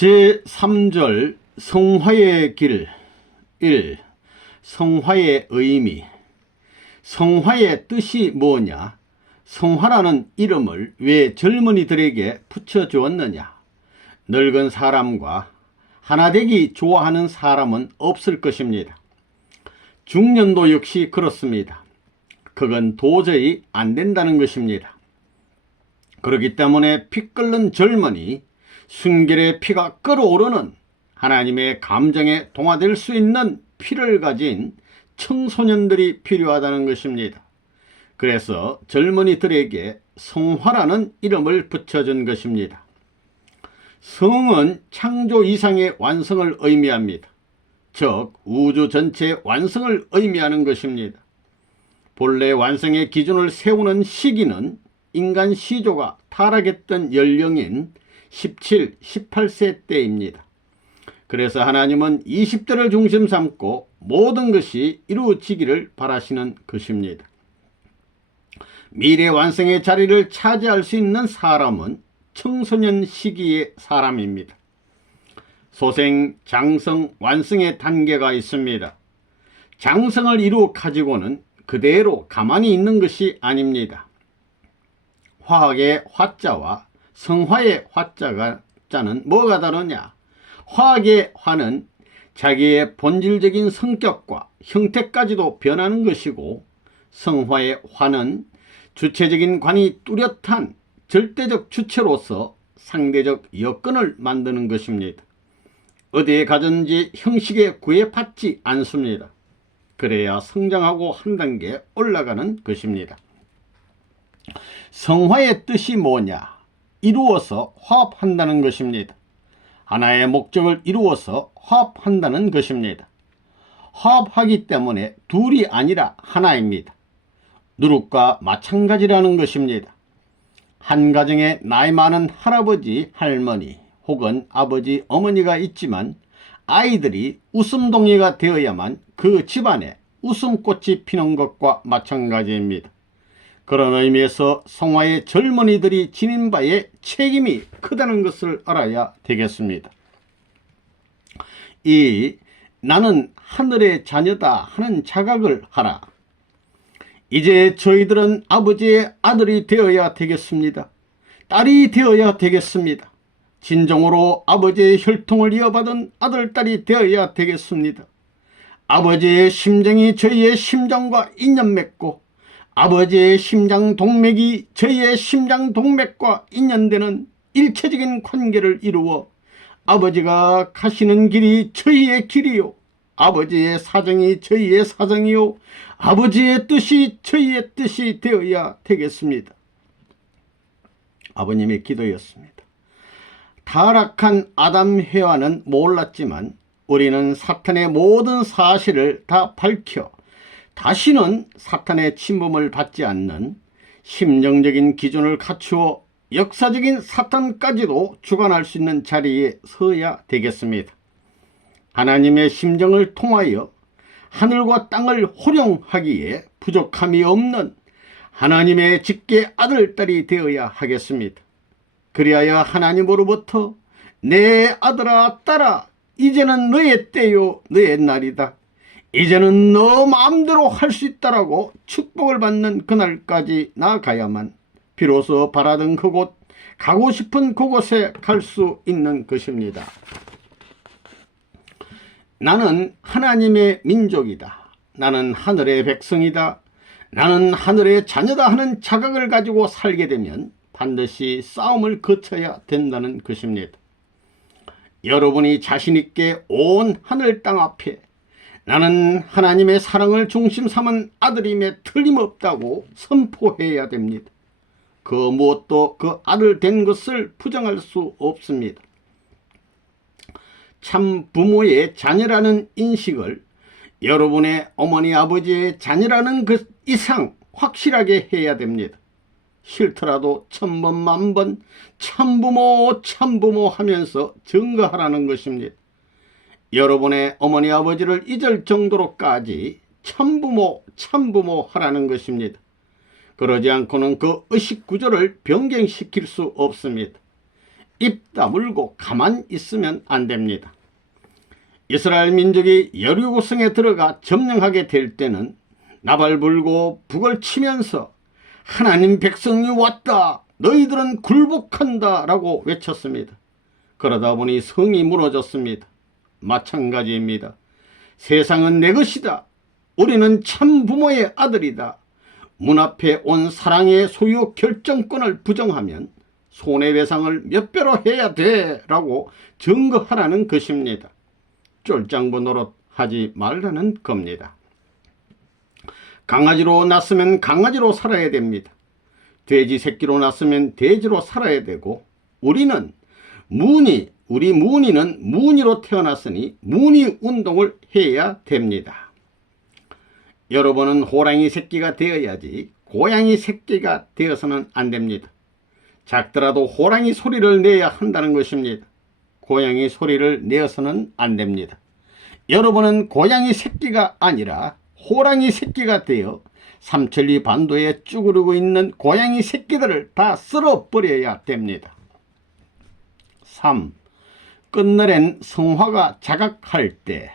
제3절 성화의 길 1. 성화의 의미 성화의 뜻이 뭐냐? 성화라는 이름을 왜 젊은이들에게 붙여주었느냐? 늙은 사람과 하나되기 좋아하는 사람은 없을 것입니다. 중년도 역시 그렇습니다. 그건 도저히 안 된다는 것입니다. 그렇기 때문에 피 끓는 젊은이, 순결의 피가 끓어오르는 하나님의 감정에 동화될 수 있는 피를 가진 청소년들이 필요하다는 것입니다. 그래서 젊은이들에게 성화라는 이름을 붙여준 것입니다. 성은 창조 이상의 완성을 의미합니다. 즉 우주 전체의 완성을 의미하는 것입니다. 본래 완성의 기준을 세우는 시기는 인간 시조가 타락했던 연령인 17, 18세 때입니다. 그래서 하나님은 20대를 중심 삼고 모든 것이 이루어지기를 바라시는 것입니다. 미래 완성의 자리를 차지할 수 있는 사람은 청소년 시기의 사람입니다. 소생, 장성, 완성의 단계가 있습니다. 장성을 이루 가지고는 그대로 가만히 있는 것이 아닙니다. 화학의 화자와 성화의 화자가 자는 뭐가 다르냐? 화학의 화는 자기의 본질적인 성격과 형태까지도 변하는 것이고 성화의 화는 주체적인 관이 뚜렷한 절대적 주체로서 상대적 여건을 만드는 것입니다. 어디에 가든지 형식에 구애받지 않습니다. 그래야 성장하고 한 단계 올라가는 것입니다. 성화의 뜻이 뭐냐? 이루어서 화합한다는 것입니다. 하나의 목적을 이루어서 화합한다는 것입니다. 화합하기 때문에 둘이 아니라 하나입니다. 누룩과 마찬가지라는 것입니다. 한 가정에 나이 많은 할아버지, 할머니 혹은 아버지, 어머니가 있지만 아이들이 웃음동이가 되어야만 그 집안에 웃음꽃이 피는 것과 마찬가지입니다. 그런 의미에서 성화의 젊은이들이 지닌 바에 책임이 크다는 것을 알아야 되겠습니다. 이 나는 하늘의 자녀다 하는 자각을 하라. 이제 저희들은 아버지의 아들이 되어야 되겠습니다. 딸이 되어야 되겠습니다. 진정으로 아버지의 혈통을 이어받은 아들, 딸이 되어야 되겠습니다. 아버지의 심정이 저희의 심정과 인연 맺고 아버지의 심장 동맥이 저희의 심장 동맥과 인연되는 일체적인 관계를 이루어 아버지가 가시는 길이 저희의 길이요. 아버지의 사정이 저희의 사정이요. 아버지의 뜻이 저희의 뜻이 되어야 되겠습니다. 아버님의 기도였습니다. 타락한 아담 해와는 몰랐지만 우리는 사탄의 모든 사실을 다 밝혀 다시는 사탄의 침범을 받지 않는 심정적인 기준을 갖추어 역사적인 사탄까지도 주관할 수 있는 자리에 서야 되겠습니다. 하나님의 심정을 통하여 하늘과 땅을 호령하기에 부족함이 없는 하나님의 직계 아들, 딸이 되어야 하겠습니다. 그리하여 하나님으로부터 내 아들아, 딸아, 이제는 너의 때요, 너의 날이다. 이제는 너 마음대로 할 수 있다라고 축복을 받는 그날까지 나아가야만 비로소 바라던 그곳, 가고 싶은 그곳에 갈 수 있는 것입니다. 나는 하나님의 민족이다. 나는 하늘의 백성이다. 나는 하늘의 자녀다 하는 자각을 가지고 살게 되면 반드시 싸움을 거쳐야 된다는 것입니다. 여러분이 자신있게 온 하늘 땅 앞에 나는 하나님의 사랑을 중심 삼은 아들임에 틀림없다고 선포해야 됩니다. 그 무엇도 그 아들 된 것을 부정할 수 없습니다. 참 부모의 자녀라는 인식을 여러분의 어머니 아버지의 자녀라는 그 이상 확실하게 해야 됩니다. 싫더라도 천번 만번 참부모 참부모 하면서 증거하라는 것입니다. 여러분의 어머니 아버지를 잊을 정도로까지 참부모 참부모 하라는 것입니다. 그러지 않고는 그 의식 구조를 변경시킬 수 없습니다. 입 다물고 가만 있으면 안 됩니다. 이스라엘 민족이 여리고성에 들어가 점령하게 될 때는 나발 불고 북을 치면서 하나님 백성이 왔다. 너희들은 굴복한다. 라고 외쳤습니다. 그러다 보니 성이 무너졌습니다. 마찬가지입니다. 세상은 내 것이다. 우리는 참 부모의 아들이다. 문 앞에 온 사랑의 소유 결정권을 부정하면 손해배상을 몇 배로 해야 돼. 라고 증거하라는 것입니다. 쫄장부 노릇 하지 말라는 겁니다. 강아지로 났으면 강아지로 살아야 됩니다. 돼지 새끼로 났으면 돼지로 살아야 되고 우리는 무늬, 우리 무늬는 무늬로 태어났으니 무늬 운동을 해야 됩니다. 여러분은 호랑이 새끼가 되어야지 고양이 새끼가 되어서는 안 됩니다. 작더라도 호랑이 소리를 내야 한다는 것입니다. 고양이 소리를 내어서는 안 됩니다. 여러분은 고양이 새끼가 아니라 호랑이 새끼가 되어 삼천리 반도에 쭈그르고 있는 고양이 새끼들을 다 쓸어버려야 됩니다. 3. 끝날엔 성화가 자각할 때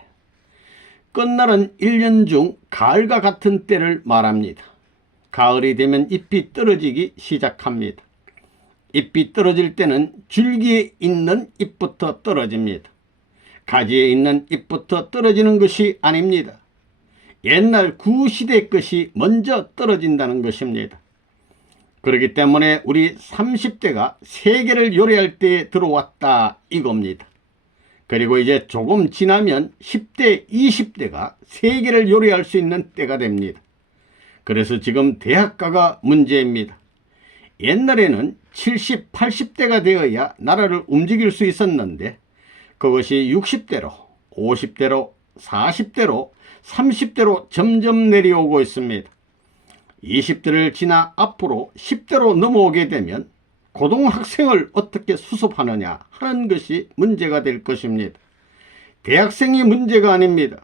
끝날은 1년 중 가을과 같은 때를 말합니다. 가을이 되면 잎이 떨어지기 시작합니다. 잎이 떨어질 때는 줄기에 있는 잎부터 떨어집니다. 가지에 있는 잎부터 떨어지는 것이 아닙니다. 옛날 구시대 것이 먼저 떨어진다는 것입니다. 그렇기 때문에 우리 30대가 세계를 요리할 때에 들어왔다 이겁니다. 그리고 이제 조금 지나면 10대, 20대가 세계를 요리할 수 있는 때가 됩니다. 그래서 지금 대학가가 문제입니다. 옛날에는 70, 80대가 되어야 나라를 움직일 수 있었는데 그것이 60대로, 50대로, 40대로, 30대로 점점 내려오고 있습니다. 20대를 지나 앞으로 10대로 넘어오게 되면 고등학생을 어떻게 수습하느냐 하는 것이 문제가 될 것입니다. 대학생이 문제가 아닙니다.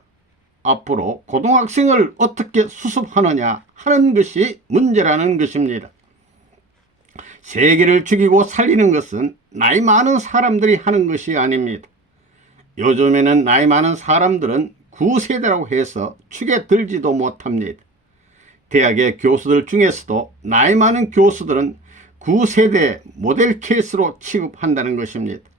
앞으로 고등학생을 어떻게 수습하느냐 하는 것이 문제라는 것입니다. 세계를 죽이고 살리는 것은 나이 많은 사람들이 하는 것이 아닙니다. 요즘에는 나이 많은 사람들은 구세대라고 해서 축에 들지도 못합니다. 대학의 교수들 중에서도 나이 많은 교수들은 9세대 모델 케이스로 취급한다는 것입니다.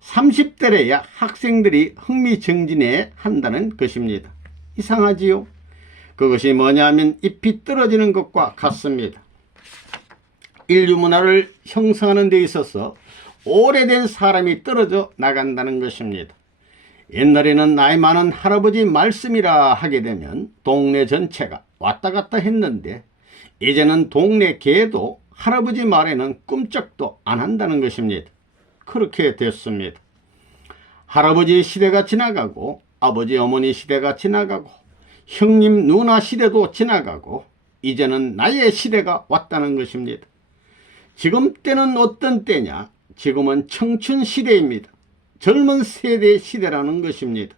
30대래야 학생들이 흥미정진해 한다는 것입니다. 이상하지요? 그것이 뭐냐면 잎이 떨어지는 것과 같습니다. 인류 문화를 형성하는 데 있어서 오래된 사람이 떨어져 나간다는 것입니다. 옛날에는 나이 많은 할아버지 말씀이라 하게 되면 동네 전체가 왔다 갔다 했는데 이제는 동네 개도 할아버지 말에는 끔찍도 안 한다는 것입니다. 그렇게 됐습니다. 할아버지 시대가 지나가고 아버지 어머니 시대가 지나가고 형님 누나 시대도 지나가고 이제는 나의 시대가 왔다는 것입니다. 지금 때는 어떤 때냐? 지금은 청춘 시대입니다. 젊은 세대 시대라는 것입니다.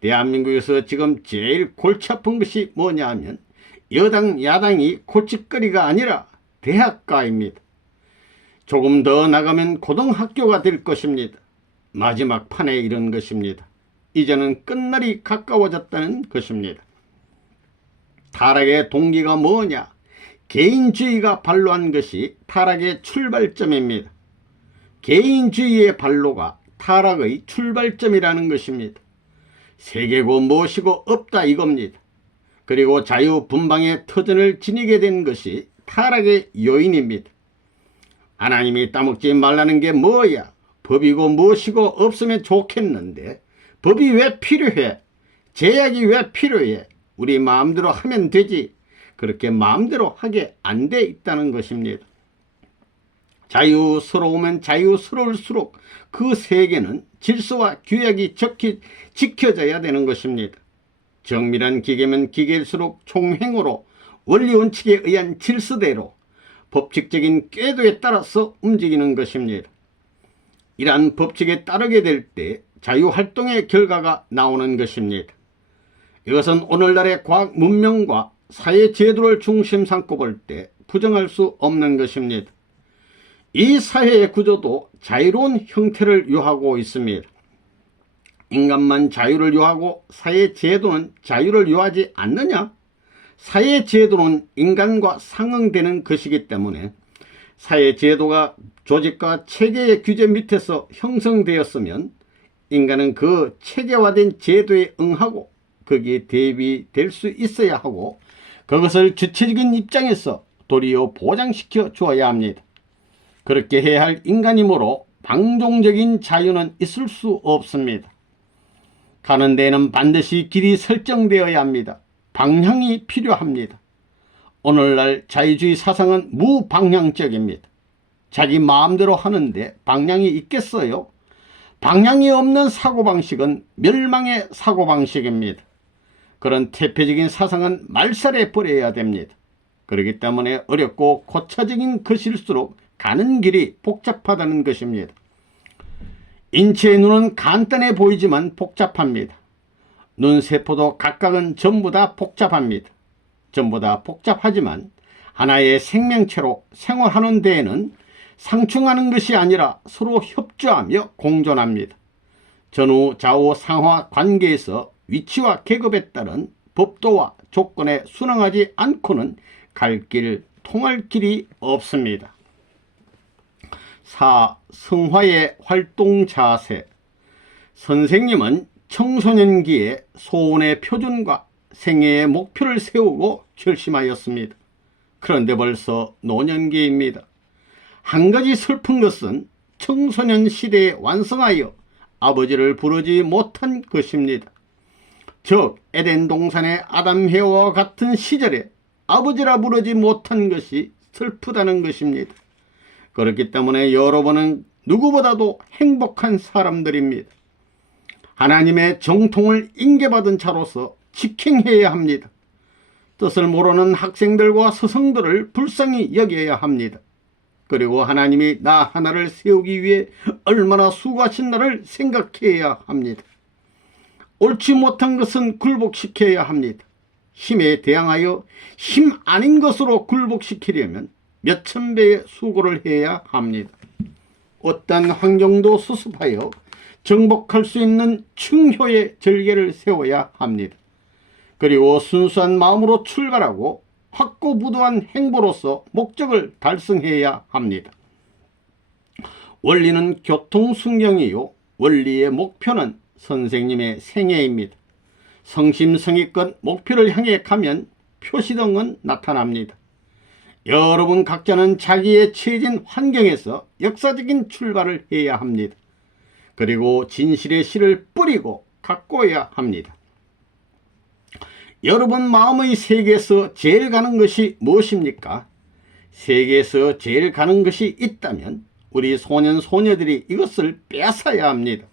대한민국에서 지금 제일 골치 아픈 것이 뭐냐 하면 여당 야당이 골칫거리가 아니라 대학가입니다. 조금 더 나가면 고등학교가 될 것입니다. 마지막 판에 이른 것입니다. 이제는 끝날이 가까워졌다는 것입니다. 타락의 동기가 뭐냐? 개인주의가 발로한 것이 타락의 출발점입니다. 개인주의의 발로가 타락의 출발점이라는 것입니다. 세계고 무엇이고 없다 이겁니다. 그리고 자유분방의 터전을 지니게 된 것이 타락의 요인입니다. 하나님이 따먹지 말라는 게 뭐야? 법이고 무엇이고 없으면 좋겠는데 법이 왜 필요해? 제약이 왜 필요해? 우리 마음대로 하면 되지. 그렇게 마음대로 하게 안 돼 있다는 것입니다. 자유스러우면 자유스러울수록 그 세계는 질서와 규약이 적히, 지켜져야 되는 것입니다. 정밀한 기계면 기계일수록 총행으로 원리 원칙에 의한 질서대로 법칙적인 궤도에 따라서 움직이는 것입니다. 이러한 법칙에 따르게 될 때 자유활동의 결과가 나오는 것입니다. 이것은 오늘날의 과학 문명과 사회 제도를 중심 삼고 볼 때 부정할 수 없는 것입니다. 이 사회의 구조도 자유로운 형태를 요하고 있습니다. 인간만 자유를 요하고 사회 제도는 자유를 요하지 않느냐? 사회 제도는 인간과 상응되는 것이기 때문에 사회 제도가 조직과 체계의 규제 밑에서 형성되었으면 인간은 그 체계화된 제도에 응하고 거기에 대비될 수 있어야 하고 그것을 주체적인 입장에서 도리어 보장시켜 주어야 합니다. 그렇게 해야 할 인간이므로 방종적인 자유는 있을 수 없습니다. 가는 데에는 반드시 길이 설정되어야 합니다. 방향이 필요합니다. 오늘날 자유주의 사상은 무방향적입니다. 자기 마음대로 하는데 방향이 있겠어요? 방향이 없는 사고방식은 멸망의 사고방식입니다. 그런 태폐적인 사상은 말살해 버려야 됩니다. 그렇기 때문에 어렵고 고차적인 것일수록 가는 길이 복잡하다는 것입니다. 인체의 눈은 간단해 보이지만 복잡합니다. 눈 세포도 각각은 전부 다 복잡합니다. 전부 다 복잡하지만 하나의 생명체로 생활하는 데에는 상충하는 것이 아니라 서로 협조하며 공존합니다. 전후 좌우 상하 관계에서 위치와 계급에 따른 법도와 조건에 순응하지 않고는 갈 길, 통할 길이 없습니다. 4. 성화의 활동 자세 선생님은 청소년기에 소원의 표준과 생애의 목표를 세우고 결심하였습니다. 그런데 벌써 노년기입니다. 한 가지 슬픈 것은 청소년 시대에 완성하여 아버지를 부르지 못한 것입니다. 즉 에덴 동산의 아담 해와 같은 시절에 아버지라 부르지 못한 것이 슬프다는 것입니다. 그렇기 때문에 여러분은 누구보다도 행복한 사람들입니다. 하나님의 정통을 인계받은 자로서 직행해야 합니다. 뜻을 모르는 학생들과 스승들을 불쌍히 여겨야 합니다. 그리고 하나님이 나 하나를 세우기 위해 얼마나 수고하신 나를 생각해야 합니다. 옳지 못한 것은 굴복시켜야 합니다. 힘에 대항하여 힘 아닌 것으로 굴복시키려면 몇 천 배의 수고를 해야 합니다. 어떤 환경도 수습하여 정복할 수 있는 충효의 절개를 세워야 합니다. 그리고 순수한 마음으로 출발하고 확고부도한 행보로서 목적을 달성해야 합니다. 원리는 교통순경이요. 원리의 목표는 선생님의 생애입니다. 성심성의껏 목표를 향해 가면 표시등은 나타납니다. 여러분 각자는 자기의 처해진 환경에서 역사적인 출발을 해야 합니다. 그리고 진실의 씨를 뿌리고 가꿔야 합니다. 여러분 마음의 세계에서 제일 가는 것이 무엇입니까? 세계에서 제일 가는 것이 있다면 우리 소년 소녀들이 이것을 뺏어야 합니다.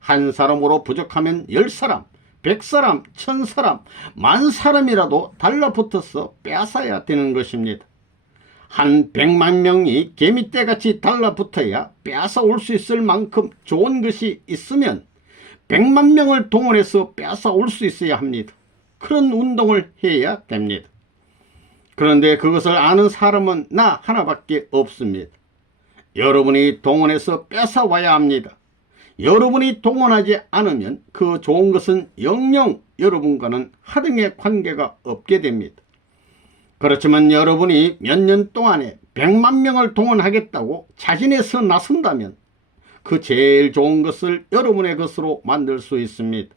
한 사람으로 부족하면 열 사람, 백 사람, 천 사람, 만 사람이라도 달라붙어서 뺏어야 되는 것입니다. 한 백만 명이 개미떼같이 달라붙어야 빼앗아 올 수 있을 만큼 좋은 것이 있으면 백만 명을 동원해서 빼앗아 올 수 있어야 합니다. 그런 운동을 해야 됩니다. 그런데 그것을 아는 사람은 나 하나밖에 없습니다. 여러분이 동원해서 뺏어 와야 합니다. 여러분이 동원하지 않으면 그 좋은 것은 영영 여러분과는 하등의 관계가 없게 됩니다. 그렇지만 여러분이 몇 년 동안에 100만 명을 동원하겠다고 자신에서 나선다면 그 제일 좋은 것을 여러분의 것으로 만들 수 있습니다.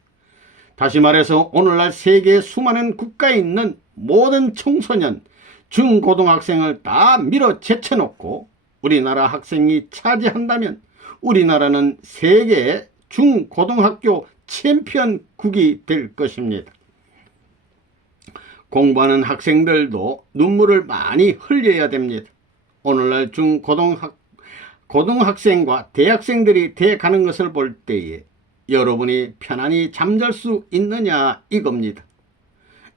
다시 말해서 오늘날 세계 수많은 국가에 있는 모든 청소년, 중고등학생을 다 밀어 제쳐놓고 우리나라 학생이 차지한다면 우리나라는 세계 중고등학교 챔피언국이 될 것입니다. 공부하는 학생들도 눈물을 많이 흘려야 됩니다. 오늘날 중고등학 고등학생과 대학생들이 돼 가는 것을 볼 때에 여러분이 편안히 잠잘 수 있느냐 이겁니다.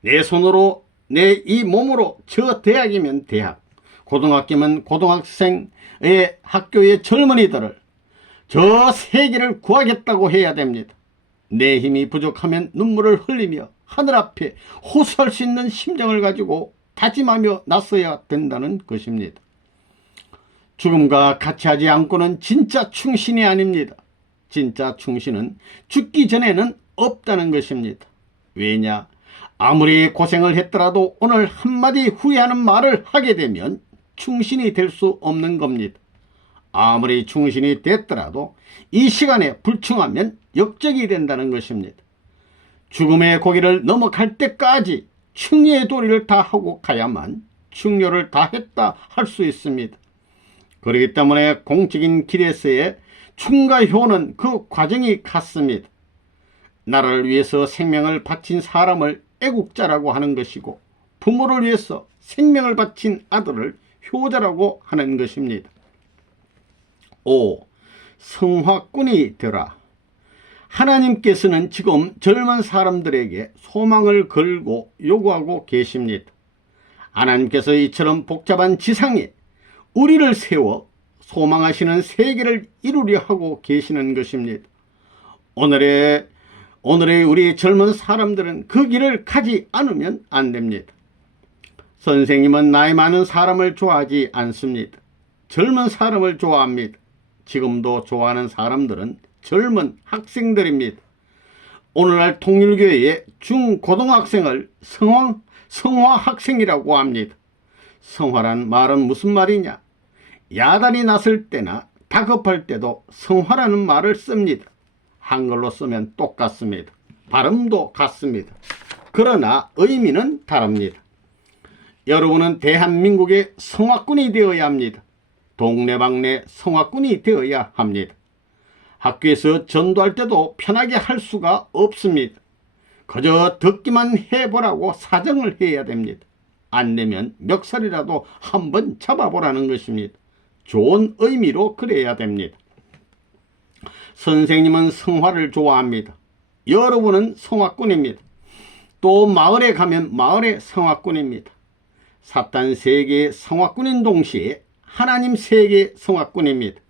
내 손으로 내 이 몸으로 저 대학이면 대학, 고등학교면 고등학생의 학교의 젊은이들을 저 세계를 구하겠다고 해야 됩니다. 내 힘이 부족하면 눈물을 흘리며 하늘 앞에 호소할 수 있는 심정을 가지고 다짐하며 나서야 된다는 것입니다. 죽음과 같이 하지 않고는 진짜 충신이 아닙니다. 진짜 충신은 죽기 전에는 없다는 것입니다. 왜냐? 아무리 고생을 했더라도 오늘 한마디 후회하는 말을 하게 되면 충신이 될 수 없는 겁니다. 아무리 충신이 됐더라도 이 시간에 불충하면 역적이 된다는 것입니다. 죽음의 고기를 넘어갈 때까지 충녀의 도리를 다 하고 가야만 충녀를 다 했다 할 수 있습니다. 그렇기 때문에 공적인 길에서의 충가효는 그 과정이 같습니다. 나라를 위해서 생명을 바친 사람을 애국자라고 하는 것이고 부모를 위해서 생명을 바친 아들을 효자라고 하는 것입니다. 5. 성화꾼이 되라. 하나님께서는 지금 젊은 사람들에게 소망을 걸고 요구하고 계십니다. 하나님께서 이처럼 복잡한 지상에 우리를 세워 소망하시는 세계를 이루려 하고 계시는 것입니다. 오늘의 오늘의 우리 젊은 사람들은 그 길을 가지 않으면 안 됩니다. 선생님은 나이 많은 사람을 좋아하지 않습니다. 젊은 사람을 좋아합니다. 지금도 좋아하는 사람들은 젊은 학생들입니다. 오늘날 통일교회의 중고등학생을 성화, 성화 학생이라고 합니다. 성화란 말은 무슨 말이냐? 야단이 났을 때나 다급할 때도 성화라는 말을 씁니다. 한글로 쓰면 똑같습니다. 발음도 같습니다. 그러나 의미는 다릅니다. 여러분은 대한민국의 성화꾼이 되어야 합니다. 동네방네 성화꾼이 되어야 합니다. 학교에서 전도할 때도 편하게 할 수가 없습니다. 그저 듣기만 해보라고 사정을 해야 됩니다. 안 되면 멱살이라도 한번 잡아보라는 것입니다. 좋은 의미로 그래야 됩니다. 선생님은 성화를 좋아합니다. 여러분은 성화꾼입니다. 또 마을에 가면 마을의 성화꾼입니다. 사탄 세계의 성화꾼인 동시에 하나님 세계의 성화꾼입니다.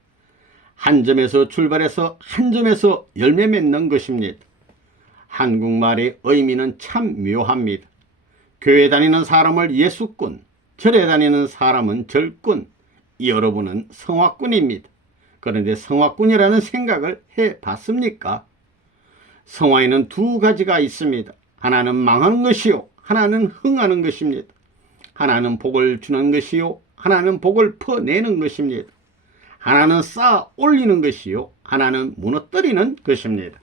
한 점에서 출발해서 한 점에서 열매 맺는 것입니다. 한국말의 의미는 참 묘합니다. 교회 다니는 사람을 예수꾼, 절에 다니는 사람은 절꾼, 여러분은 성화꾼입니다. 그런데 성화꾼이라는 생각을 해 봤습니까? 성화에는 두 가지가 있습니다. 하나는 망하는 것이요. 하나는 흥하는 것입니다. 하나는 복을 주는 것이요. 하나는 복을 퍼내는 것입니다. 하나는 쌓아 올리는 것이요. 하나는 무너뜨리는 것입니다.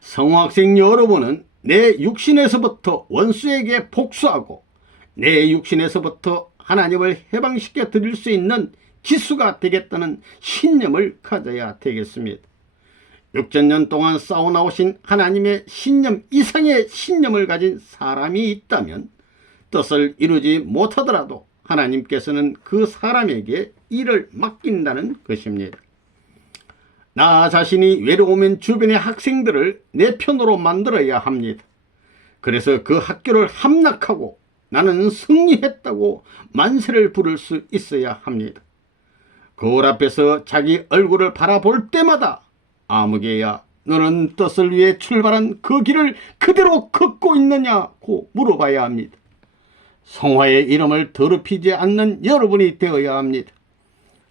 성학생 여러분은 내 육신에서부터 원수에게 복수하고 내 육신에서부터 하나님을 해방시켜 드릴 수 있는 기수가 되겠다는 신념을 가져야 되겠습니다. 6천년 동안 싸워나오신 하나님의 신념 이상의 신념을 가진 사람이 있다면 뜻을 이루지 못하더라도 하나님께서는 그 사람에게 일을 맡긴다는 것입니다. 나 자신이 외로우면 주변의 학생들을 내 편으로 만들어야 합니다. 그래서 그 학교를 함락하고 나는 승리했다고 만세를 부를 수 있어야 합니다. 거울 앞에서 자기 얼굴을 바라볼 때마다 아무개야 너는 뜻을 위해 출발한 그 길을 그대로 걷고 있느냐고 물어봐야 합니다. 성화의 이름을 더럽히지 않는 여러분이 되어야 합니다.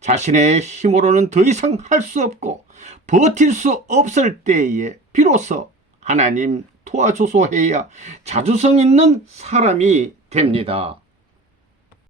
자신의 힘으로는 더 이상 할 수 없고 버틸 수 없을 때에 비로소 하나님 도와주소 해야 자주성 있는 사람이 됩니다.